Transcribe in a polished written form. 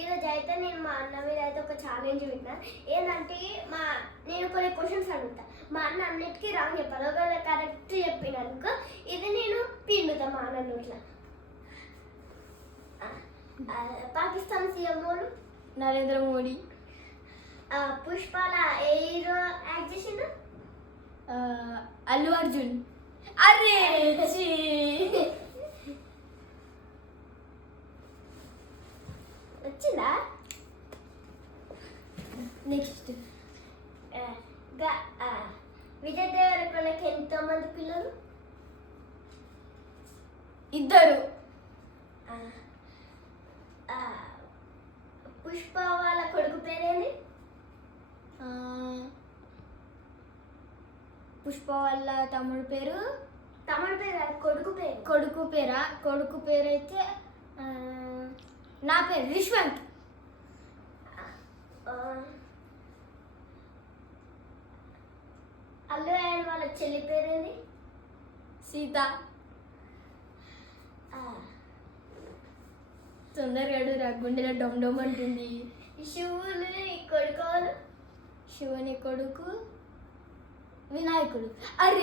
ఈరోజు అయితే నేను మా అన్న మీద అయితే ఒక ఛాలెంజ్ పెట్టిన. ఏంటంటే నేను కొన్ని క్వశ్చన్స్ అడుగుతా, మా అన్న అన్నిటికీ రాంగ్ చెప్పాలి. ఒకవేళ కరెక్ట్ చెప్పినానుకో ఇది నేను పిండుతా మా అన్న నోట్ల. పాకిస్తాన్ సీఎం వాళ్ళు నరేంద్ర మోడీ. పుష్పాల ఏ హీరో యాక్ట్ చేసిండు? అల్లు అర్జున్. అరే వచ్చిందా? నెక్స్ట్ విజయ్ దేవరకొండకి ఎంతమంది పిల్లలు? ఇద్దరు. పుష్ప వాళ్ళ కొడుకు పేరేంది? పుష్ప వాళ్ళ తమ్ముడు పేరు కొడుకు పేరు కొడుకు పేరు అయితే నా పేరు రిష్వంత్. అల్లు అర్జున్ వాళ్ళ చెల్లి పేరేంది? సీత. తొందరగా అడుగురా, గుండెలో డొమ్ డొమ్ అంటుంది. శివుని కొడుకు వాళ్ళు? శివుని కొడుకు వినాయకుడు. అరే